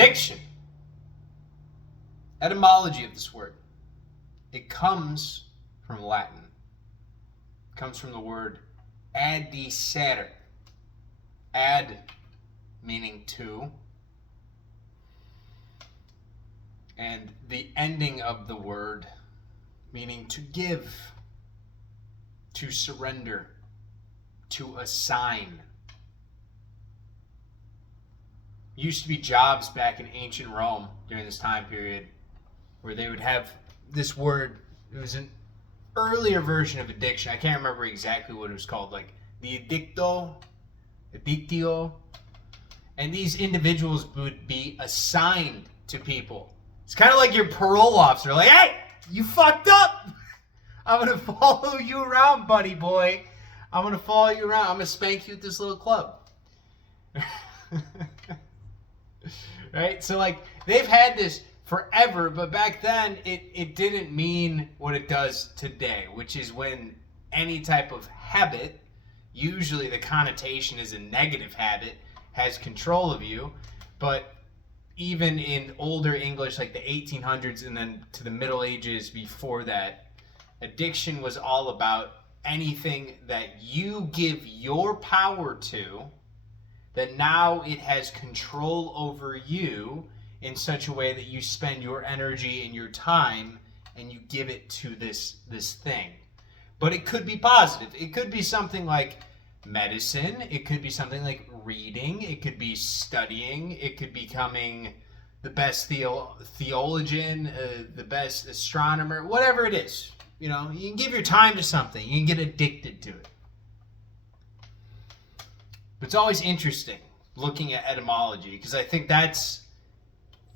Addiction. Etymology of this word. It comes from Latin. It comes from the word addicere. Ad meaning to. And the ending of the word meaning to give, to surrender, to assign. Used to be jobs back in ancient Rome during this time period where they would have this word. It was an earlier version of addiction. I can't remember exactly what it was called, like the addictio. And these individuals would be assigned to people. It's kind of like your parole officer. Like, hey, you fucked up. I'm going to follow you around, buddy boy. I'm going to follow you around. I'm going to spank you at this little club. Right? So, like, they've had this forever, but back then it didn't mean what it does today, which is when any type of habit, usually the connotation is a negative habit, has control of you. But even in older English, like the 1800s and then to the Middle Ages before that, addiction was all about anything that you give your power to, that now it has control over you in such a way that you spend your energy and your time and you give it to this thing. But it could be positive. It could be something like medicine. It could be something like reading. It could be studying. It could be becoming the best theologian, the best astronomer, whatever it is. You know, you can give your time to something. You can get addicted to it. But it's always interesting looking at etymology, because I think that's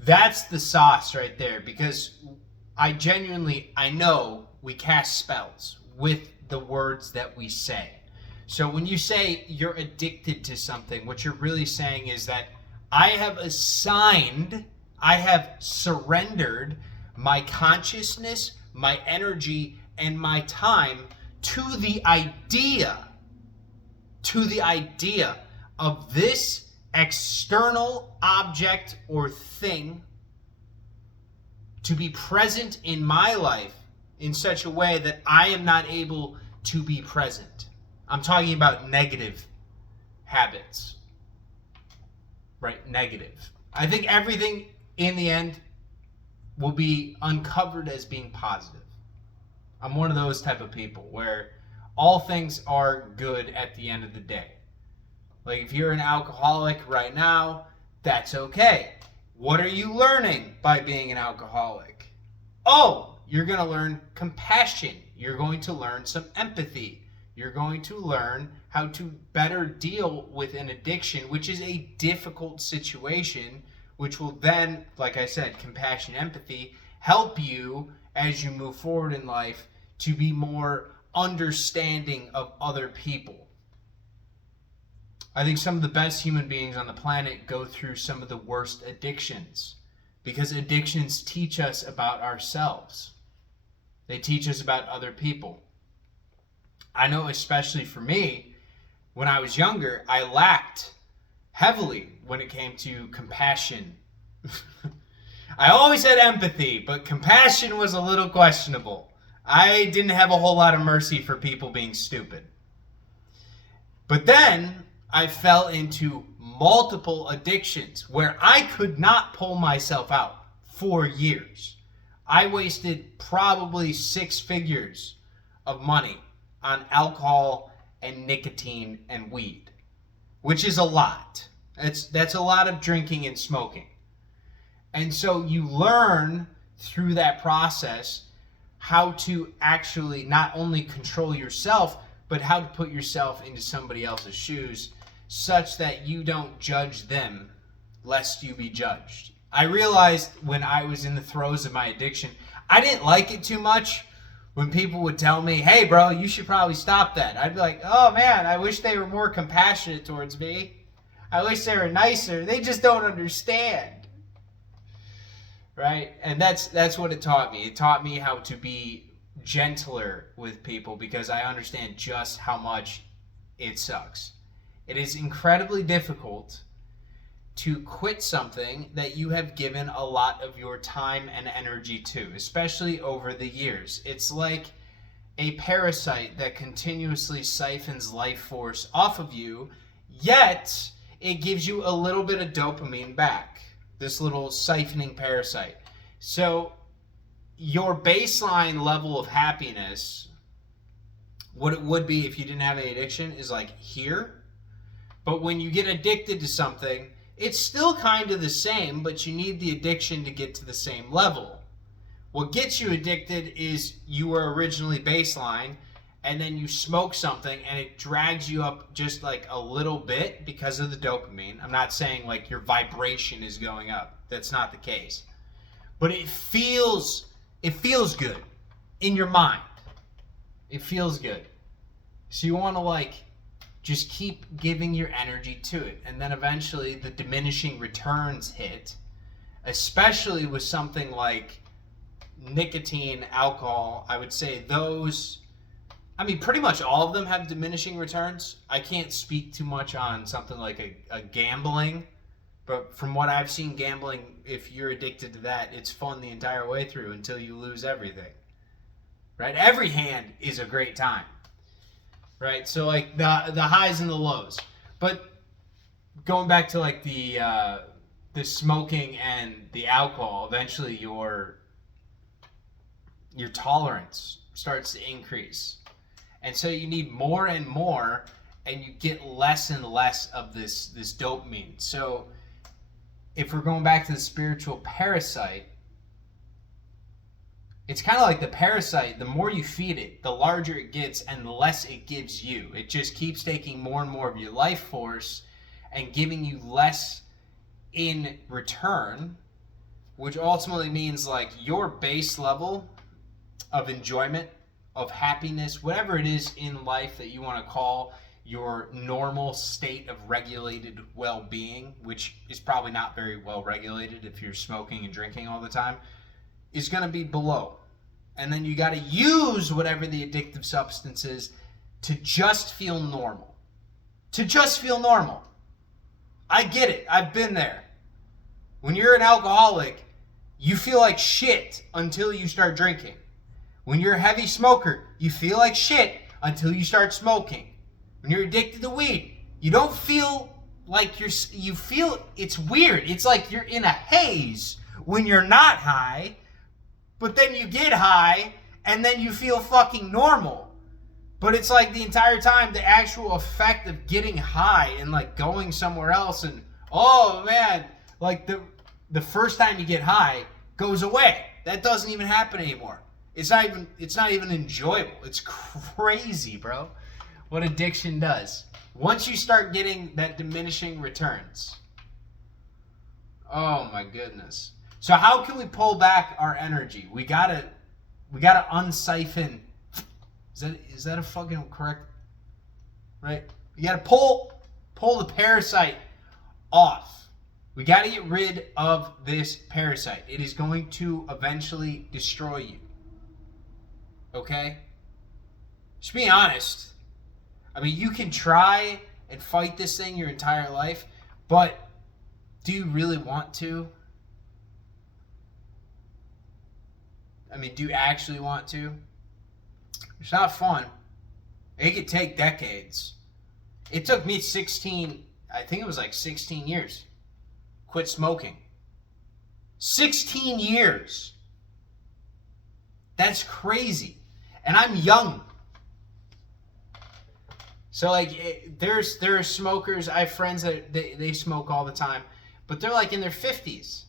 the sauce right there. Because I know we cast spells with the words that we say. So when you say you're addicted to something, what you're really saying is that I have surrendered my consciousness, my energy, and my time to the idea of this external object or thing to be present in my life in such a way that I am not able to be present. I'm talking about negative habits. Right? Negative. I think everything in the end will be uncovered as being positive. I'm one of those type of people where all things are good at the end of the day. Like if you're an alcoholic right now, that's okay. What are you learning by being an alcoholic? Oh, you're going to learn compassion. You're going to learn some empathy. You're going to learn how to better deal with an addiction, which is a difficult situation, which will then, like I said, compassion, empathy, help you as you move forward in life to be more understanding of other people. I think some of the best human beings on the planet go through some of the worst addictions, because addictions teach us about ourselves. They teach us about other people. I know, especially for me, when I was younger, I lacked heavily when it came to compassion. I always had empathy, but compassion was a little questionable. I didn't have a whole lot of mercy for people being stupid. But then I fell into multiple addictions where I could not pull myself out for years. I wasted probably 6 figures of money on alcohol and nicotine and weed, which is a lot. That's a lot of drinking and smoking. And so you learn through that process how to actually not only control yourself, but how to put yourself into somebody else's shoes such that you don't judge them lest you be judged. I realized when I was in the throes of my addiction, I didn't like it too much when people would tell me, hey bro, you should probably stop that. I'd be like, oh man, I wish they were more compassionate towards me. I wish they were nicer. They just don't understand. Right? And that's what it taught me. It taught me how to be gentler with people because I understand just how much it sucks. It is incredibly difficult to quit something that you have given a lot of your time and energy to, especially over the years. It's like a parasite that continuously siphons life force off of you, yet it gives you a little bit of dopamine back. This little siphoning parasite. So your baseline level of happiness, what it would be if you didn't have any addiction, is like here. But when you get addicted to something, it's still kind of the same, but you need the addiction to get to the same level. What gets you addicted is you were originally baseline, and then you smoke something and it drags you up just like a little bit because of the dopamine. I'm not saying like your vibration is going up. That's not the case. But it feels good in your mind. It feels good. So you want to like just keep giving your energy to it. And then eventually the diminishing returns hit, especially with something like nicotine, alcohol. I would say those, I mean, pretty much all of them have diminishing returns. I can't speak too much on something like a gambling, but from what I've seen, gambling, if you're addicted to that, it's fun the entire way through until you lose everything, right? Every hand is a great time, right? So like the highs and the lows. But going back to like the smoking and the alcohol, eventually your tolerance starts to increase. And so you need more and more, and you get less and less of this dopamine. So if we're going back to the spiritual parasite, it's kind of like the parasite. The more you feed it, the larger it gets and the less it gives you. It just keeps taking more and more of your life force and giving you less in return, which ultimately means like your base level of enjoyment, of happiness, whatever it is in life that you want to call your normal state of regulated well-being, which is probably not very well regulated if you're smoking and drinking all the time, is going to be below. And then you got to use whatever the addictive substance is to just feel normal. To just feel normal. I get it. I've been there. When you're an alcoholic, you feel like shit until you start drinking. When you're a heavy smoker, you feel like shit until you start smoking. When you're addicted to weed, you don't feel like you feel, it's weird. It's like you're in a haze when you're not high, but then you get high and then you feel fucking normal. But it's like the entire time the actual effect of getting high and like going somewhere else and, oh man, like the first time you get high goes away. That doesn't even happen anymore. It's not even enjoyable. It's crazy, bro, what addiction does. Once you start getting that diminishing returns. Oh my goodness. So how can we pull back our energy? We gotta unsiphon. Is that a fucking correct? Right? You gotta pull the parasite off. We gotta get rid of this parasite. It is going to eventually destroy you. Okay? Just be honest. I mean, you can try and fight this thing your entire life, but do you really want to? I mean, do you actually want to? It's not fun. It could take decades. It took me 16 years. Quit smoking. 16 years. That's crazy. And I'm young. So like there are smokers, I have friends that they smoke all the time, but they're like in their 50s.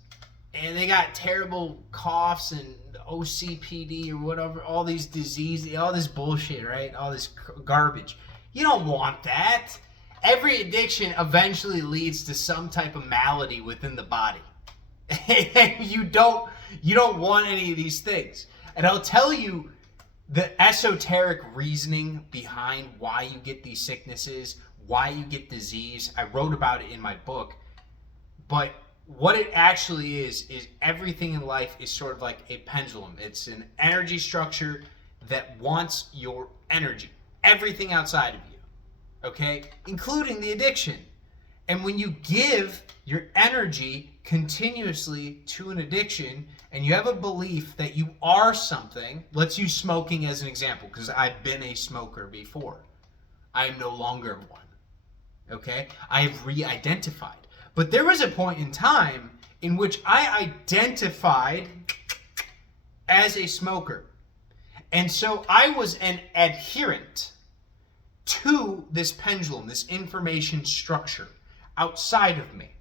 And they got terrible coughs and OCPD or whatever, all these diseases, all this bullshit, right? All this garbage. You don't want that. Every addiction eventually leads to some type of malady within the body. You don't want any of these things. And I'll tell you the esoteric reasoning behind why you get these sicknesses, why you get disease. I wrote about it in my book. But what it actually is everything in life is sort of like a pendulum. It's an energy structure that wants your energy. Everything outside of you. Okay? Including the addiction. And when you give your energy continuously to an addiction and you have a belief that you are something, let's use smoking as an example because I've been a smoker before. I am no longer one. Okay? I have re-identified. But there was a point in time in which I identified as a smoker. And so I was an adherent to this pendulum, this information structure outside of me.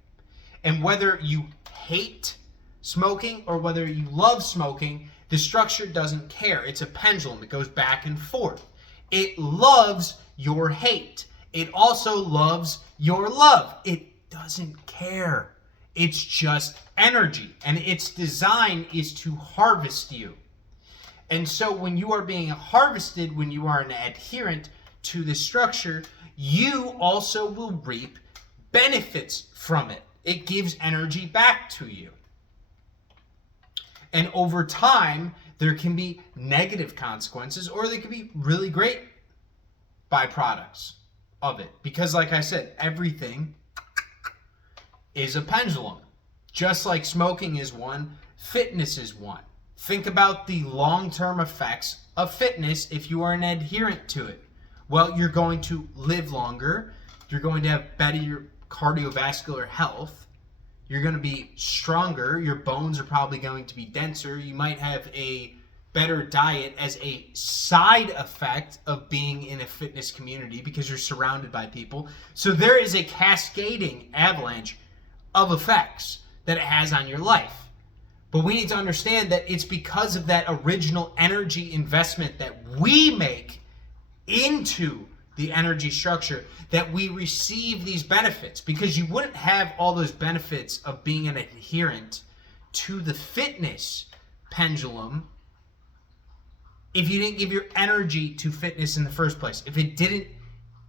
And whether you hate smoking or whether you love smoking, the structure doesn't care. It's a pendulum. It goes back and forth. It loves your hate. It also loves your love. It doesn't care. It's just energy. And its design is to harvest you. And so when you are being harvested, when you are an adherent to the structure, you also will reap benefits from it. It gives energy back to you. And over time, there can be negative consequences or there can be really great byproducts of it. Because like I said, everything is a pendulum. Just like smoking is one, fitness is one. Think about the long-term effects of fitness if you are an adherent to it. Well, you're going to live longer. You're going to have better cardiovascular health. You're going to be stronger. Your bones are probably going to be denser. You might have a better diet as a side effect of being in a fitness community because you're surrounded by people. So there is a cascading avalanche of effects that it has on your life. But we need to understand that it's because of that original energy investment that we make into the energy structure that we receive these benefits, because you wouldn't have all those benefits of being an adherent to the fitness pendulum if you didn't give your energy to fitness in the first place, if it didn't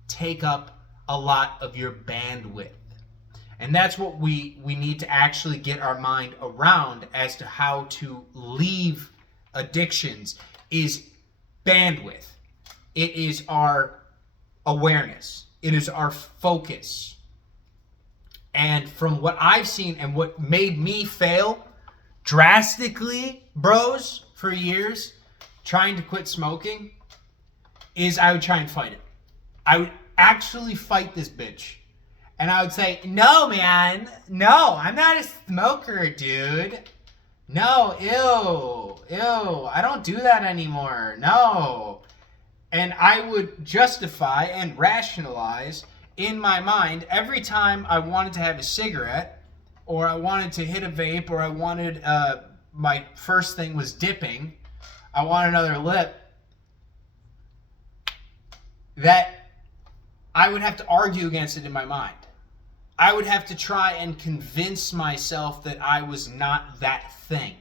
take up a lot of your bandwidth. And that's what we need to actually get our mind around as to how to leave addictions is bandwidth. It is our awareness. It is our focus. And from what I've seen and what made me fail drastically, bros, for years, trying to quit smoking, is I would try and fight it. I would actually fight this bitch. And I would say, no, man, no, I'm not a smoker, dude. No, ew, I don't do that anymore, no. And I would justify and rationalize in my mind every time I wanted to have a cigarette, or I wanted to hit a vape, or I wanted, my first thing was dipping, I want another lip, that I would have to argue against it in my mind. I would have to try and convince myself that I was not that thing,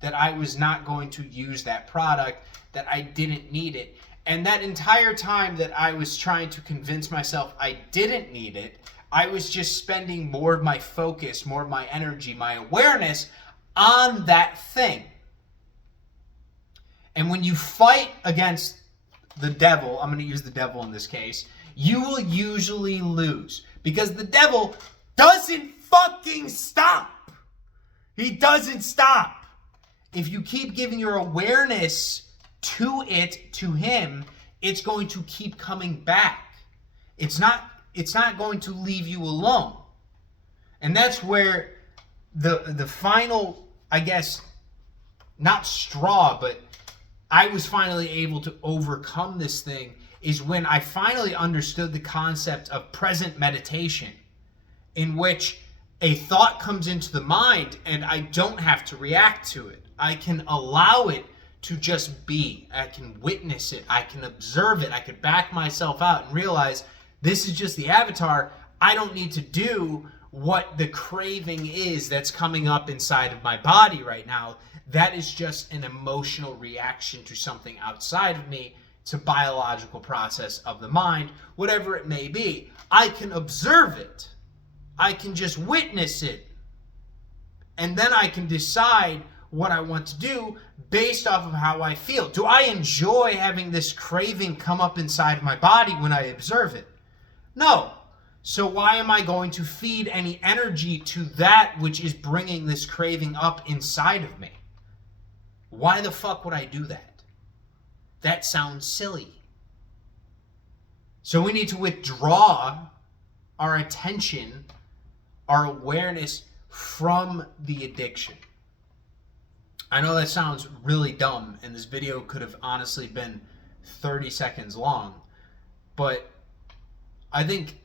that I was not going to use that product, that I didn't need it. And that entire time that I was trying to convince myself I didn't need it, I was just spending more of my focus, more of my energy, my awareness on that thing. And when you fight against the devil, I'm going to use the devil in this case, you will usually lose. Because the devil doesn't fucking stop. He doesn't stop. If you keep giving your awareness to it, to him, it's going to keep coming back. It's not going to leave you alone. And that's where the final, I guess, not straw, but I was finally able to overcome this thing, is when I finally understood the concept of present meditation, in which a thought comes into the mind and I don't have to react to it. I can allow it to just be. I can witness it. I can observe it. I can back myself out and realize this is just the avatar. I don't need to do what the craving is that's coming up inside of my body right now. That is just an emotional reaction to something outside of me. It's a biological process of the mind, whatever it may be. I can observe it. I can just witness it. And then I can decide what I want to do based off of how I feel. Do I enjoy having this craving come up inside my body when I observe it? No. So why am I going to feed any energy to that which is bringing this craving up inside of me? Why the fuck would I do that? That sounds silly. So we need to withdraw our attention, our awareness from the addiction. I know that sounds really dumb, and this video could have honestly been 30 seconds long, but I think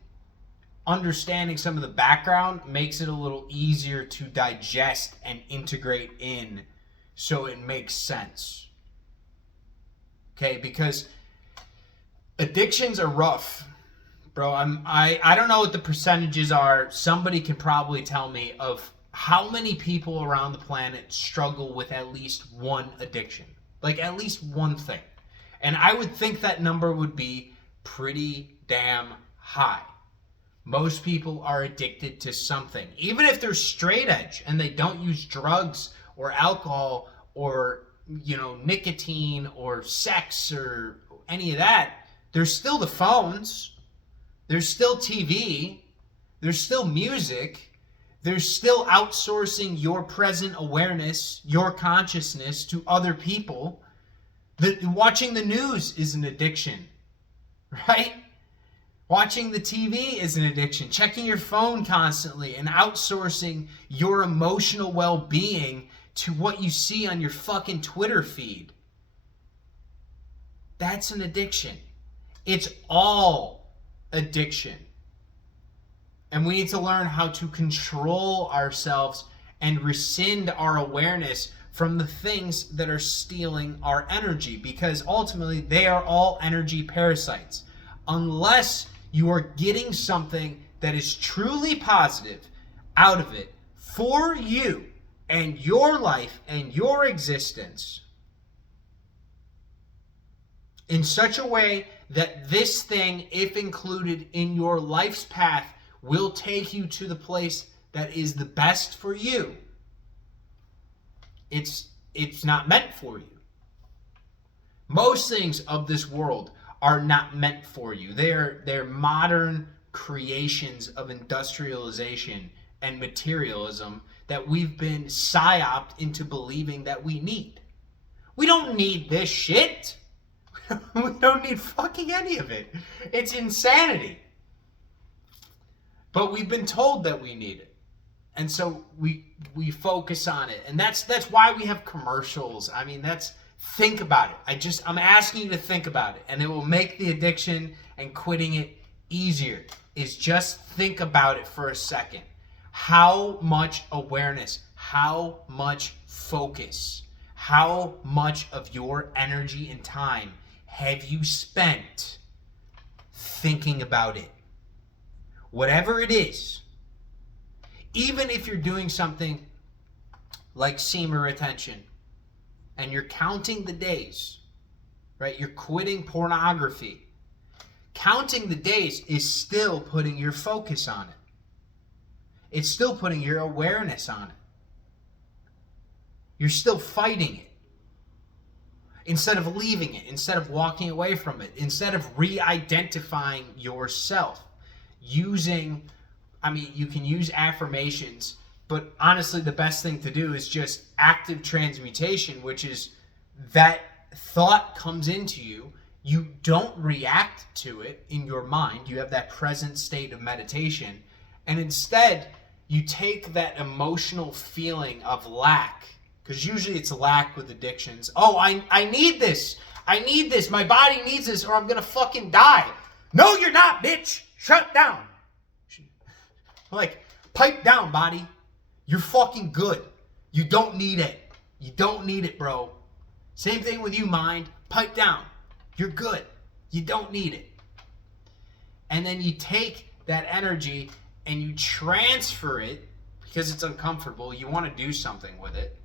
understanding some of the background makes it a little easier to digest and integrate in so it makes sense. Okay, because addictions are rough, bro. I don't know what the percentages are. Somebody can probably tell me of how many people around the planet struggle with at least one addiction, like at least one thing. And I would think that number would be pretty damn high. Most people are addicted to something, even if they're straight edge and they don't use drugs or alcohol or, nicotine or sex or any of that. There's still the phones, there's still TV, there's still music, there's still outsourcing your present awareness, your consciousness to other people. Watching the news is an addiction, right? Watching the TV is an addiction. Checking your phone constantly and outsourcing your emotional well-being to what you see on your fucking Twitter feed. That's an addiction. It's all addiction. And we need to learn how to control ourselves and rescind our awareness from the things that are stealing our energy, because ultimately they are all energy parasites. Unless you are getting something that is truly positive out of it for you and your life and your existence in such a way that this thing, if included in your life's path, will take you to the place that is the best for you, it's not meant for you. Most things of this world are not meant for you. They're modern creations of industrialization and materialism that we've been psyoped into believing that we need. We don't need this shit. We don't need fucking any of it. It's insanity. But we've been told that we need it. And so we focus on it. And that's why we have commercials. I mean, think about it. I'm asking you to think about it. And it will make the addiction and quitting it easier. Is just think about it for a second. How much awareness, how much focus, how much of your energy and time have you spent thinking about it? Whatever it is, even if you're doing something like semen retention and you're counting the days, right? You're quitting pornography. Counting the days is still putting your focus on it. It's still putting your awareness on it. You're still fighting it. Instead of leaving it, instead of walking away from it, instead of re-identifying yourself. You can use affirmations, but honestly the best thing to do is just active transmutation, which is that thought comes into you. You don't react to it in your mind. You have that present state of meditation. And instead, you take that emotional feeling of lack, because usually it's lack with addictions. Oh, I need this. I need this. My body needs this or I'm going to fucking die. No, you're not, bitch. Shut down. Like, pipe down, body. You're fucking good. You don't need it. You don't need it, bro. Same thing with you, mind. Pipe down. You're good. You don't need it. And then you take that energy and you transfer it, because it's uncomfortable. You want to do something with it.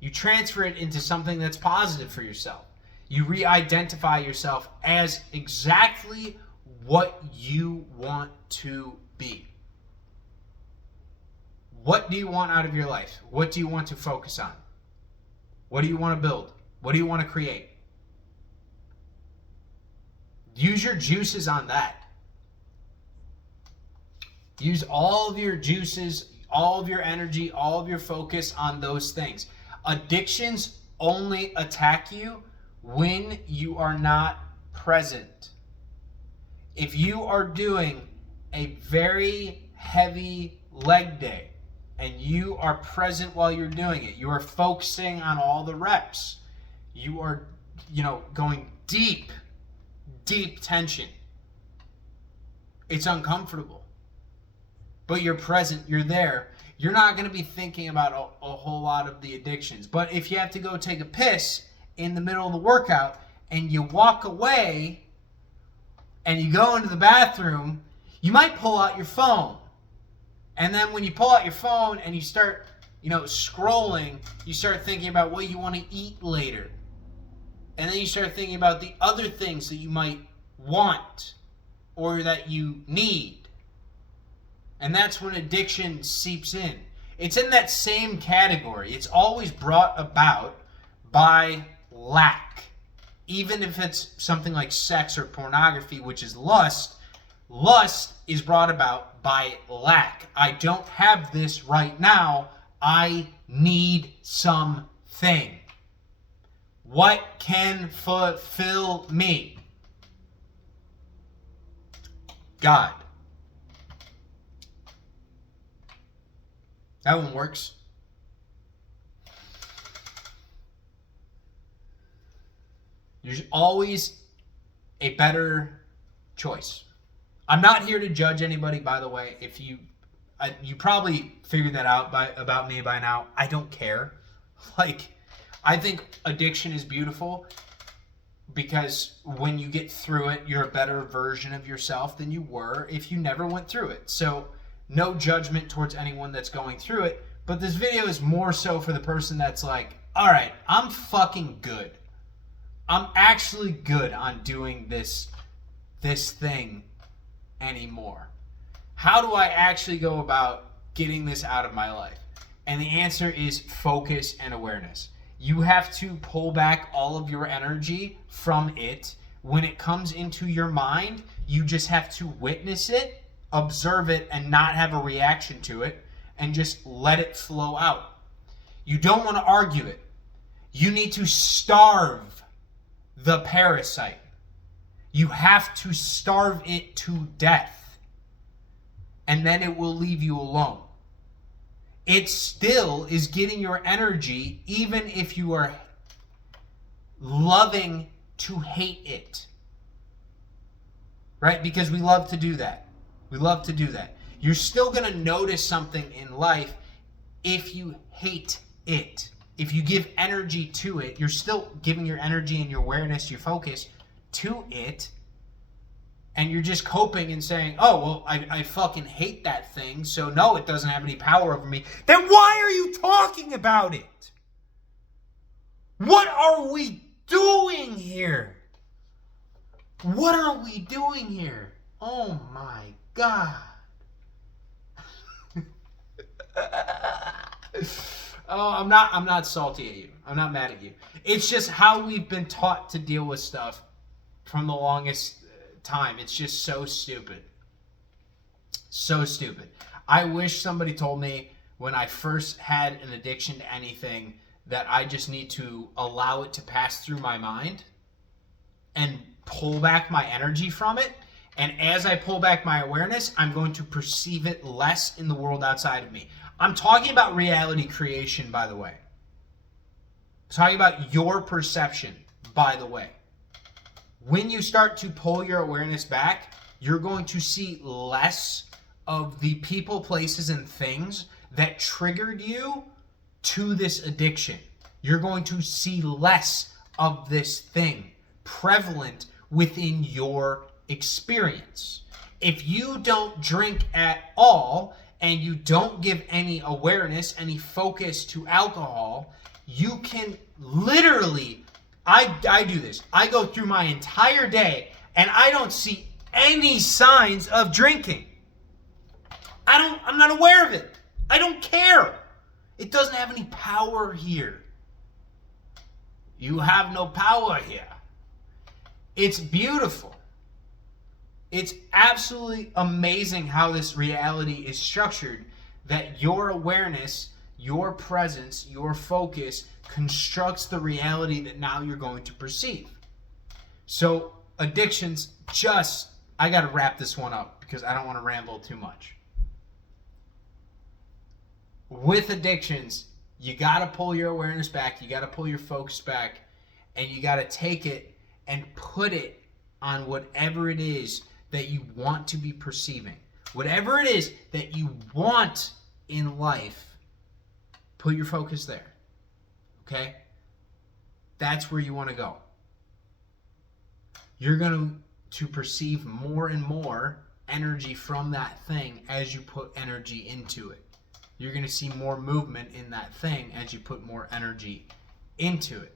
You transfer it into something that's positive for yourself. You re-identify yourself as exactly what you want to be. What do you want out of your life? What do you want to focus on? What do you want to build? What do you want to create? Use your juices on that. Use all of your juices, all of your energy, all of your focus on those things. Addictions only attack you when you are not present. If you are doing a very heavy leg day and you are present while you're doing it, you are focusing on all the reps, you are, going deep tension. It's uncomfortable. But you're present, you're there. You're not going to be thinking about a whole lot of the addictions. But if you have to go take a piss in the middle of the workout and you walk away and you go into the bathroom, you might pull out your phone. And then when you pull out your phone and you start, scrolling, you start thinking about what you want to eat later. And then you start thinking about the other things that you might want or that you need. And that's when addiction seeps in. It's in that same category. It's always brought about by lack. Even if it's something like sex or pornography, which is lust, lust is brought about by lack. I don't have this right now. I need something. What can fulfill me? God. That one works. There's always a better choice. I'm not here to judge anybody, by the way. If you probably figured that out about me by now. I don't care. I think addiction is beautiful because when you get through it, you're a better version of yourself than you were if you never went through it. So no judgment towards anyone that's going through it, but this video is more so for the person that's like, all right, I'm fucking good. I'm actually good on doing this thing anymore. How do I actually go about getting this out of my life? And the answer is focus and awareness. You have to pull back all of your energy from it. When it comes into your mind, you just have to witness it, observe it, and not have a reaction to it, and just let it flow out. You don't want to argue it. You need to starve the parasite. You have to starve it to death, and then it will leave you alone. It still is getting your energy, even if you are loving to hate it. Right? Because we love to do that. We love to do that. You're still going to notice something in life if you hate it. If you give energy to it, you're still giving your energy and your awareness, your focus to it. And you're just coping and saying, oh, well, I fucking hate that thing, so no, it doesn't have any power over me. Then why are you talking about it? What are we doing here? What are we doing here? Oh my God. Oh, I'm not salty at you. I'm not mad at you. It's just how we've been taught to deal with stuff from the longest time. It's just so stupid. So stupid. I wish somebody told me when I first had an addiction to anything that I just need to allow it to pass through my mind and pull back my energy from it. And as I pull back my awareness, I'm going to perceive it less in the world outside of me. I'm talking about reality creation, by the way. I'm talking about your perception, by the way. When you start to pull your awareness back, you're going to see less of the people, places, and things that triggered you to this addiction. You're going to see less of this thing prevalent within your experience. If you don't drink at all and you don't give any awareness, any focus to alcohol, you can literally, I do this. I go through my entire day and I don't see any signs of drinking. I'm not aware of it. I don't care. It doesn't have any power here. You have no power here. It's beautiful. It's absolutely amazing how this reality is structured, that your awareness, your presence, your focus constructs the reality that now you're going to perceive. So addictions, I got to wrap this one up because I don't want to ramble too much. With addictions, you got to pull your awareness back, you got to pull your focus back, and you got to take it and put it on whatever it is that you want to be perceiving. Whatever it is that you want in life, put your focus there. Okay? That's where you want to go. You're going to perceive more and more energy from that thing as you put energy into it. You're going to see more movement in that thing as you put more energy into it.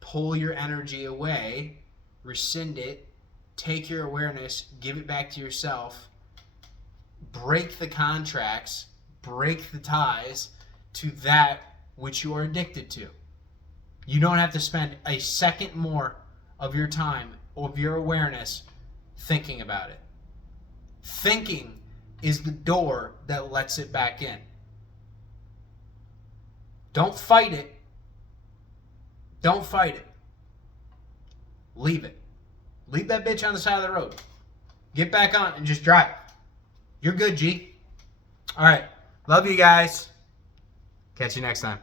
Pull your energy away, rescind it, take your awareness, give it back to yourself, break the contracts, break the ties to that which you are addicted to. You don't have to spend a second more of your time, of your awareness, thinking about it. Thinking is the door that lets it back in. Don't fight it. Don't fight it. Leave it. Leave that bitch on the side of the road. Get back on and just drive. You're good, G. All right. Love you guys. Catch you next time.